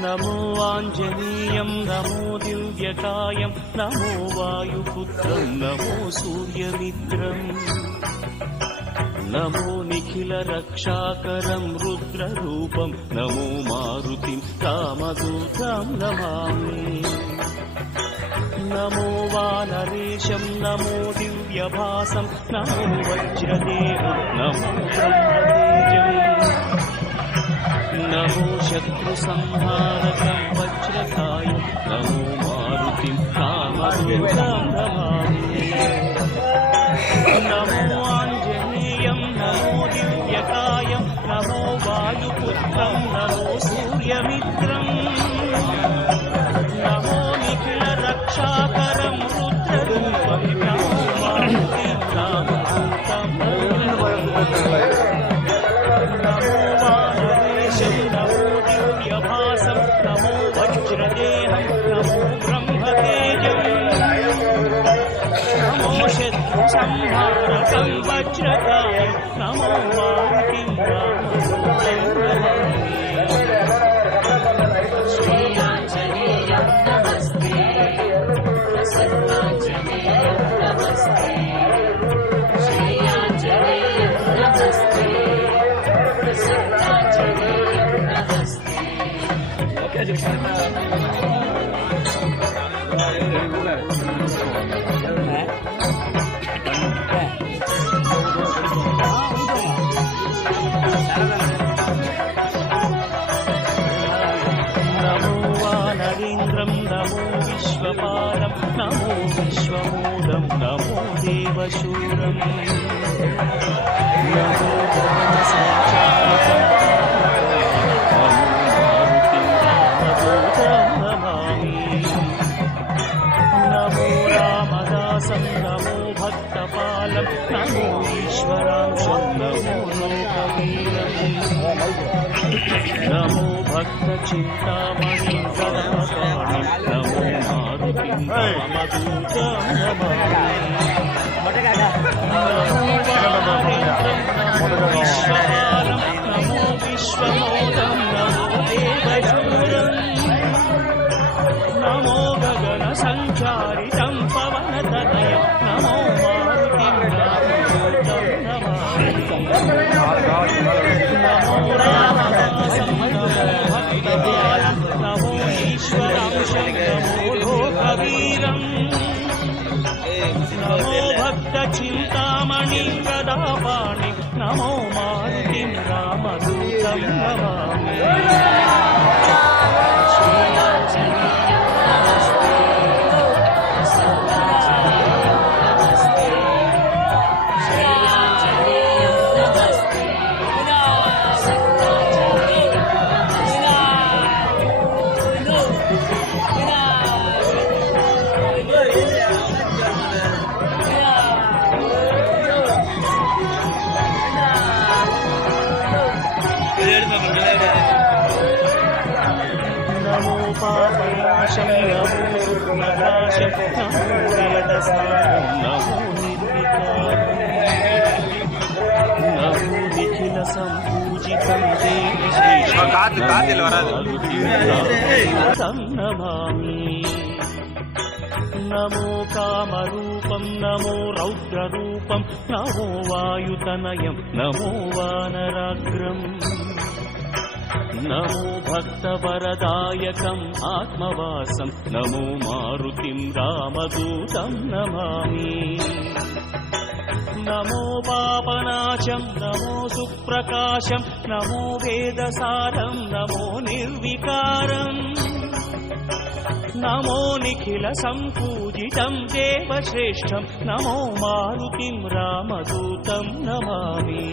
నమో ఆంజనేయం నమో దివ్యకాయం నమో వాయుపుత్రం నమో సూర్యమిత్రం నమో నిఖిల రక్షాకరం రుద్రరూపం నమో మారుతిం రామదూతం నమామి నమో వానరేశం నమో దివ్యభాసం నమో వజ్రదేవం నమో బ్రహ్మతేజం నమో శత్రు సంహారకం వజ్రకాయం నమో మారుతిం రామదూతం నమామి నమో ఆంజనేయం నమో దివ్యకాయం నమో వాయుపుత్రం నమో సూర్యమిత్రం నమో నిఖిల రక్షాకరం రుద్రరూపం నమో మారుతిం రామదూతం నమో వానరేశం నమో దివ్యభాసం నమో వజ్రదేహం నమో బ్రహ్మతేజం నమో శత్రు సంహారకం వజ్రకాయం నమో మారుతిం రామదూతం శ్రీయాంజనేయం నమస్తే ప్రసన్నాంజనేయం నమస్తే శ్రీయాంజనేయం నమస్తే ప్రసన్నాంజనేయం నమస్తే నమో వానరీంద్రం నమో విశ్వపాలం నమో విశ్వమూలం నమో దేవశూరం నమో గగనసంచారకం నమో రామదాసం నమో భక్తపాలం నమో ఈశ్వరాంశం నమో లోకవీరం నమో భక్త చింతామణి గణపాణి నమో మారుతిం రామదూతం నమో విశ్వపాలం నమో విశ్వమూలం నమో దేవశూరం నమో గగన సంచారితం పవనతనయం నమో మారుతిం రామదూతం నమో రామదాసం నమో భక్తపాలం నమో ఈశ్వరాంశం నమో లోకవీరం నమో భక్త చింతామణి గదాపాణి నమో మారుతిం రామదూతం నమామి నమో పాపనాశం నమో దుర్నకాశం నమో వేదసారం నమో నిర్వికారం నమో నిఖిల సంపూజితం దేవి శ్రీశ్రీతం నమామి నమో కామరూపం నమో రౌద్రరూపం నమో వాయుతనయం నమో వానరాగ్రం నమో భక్తవరదాయకం ఆత్మవాసం నమో మారుతిం రామదూతం నమామి నమో పాపనాశం నమో సుప్రకాశం నమో వేదసారం నమో నిర్వికారం నమో నిఖిల సంపూజితం దేవశ్రేష్టం నమో మారుతిం రామదూతం నమామి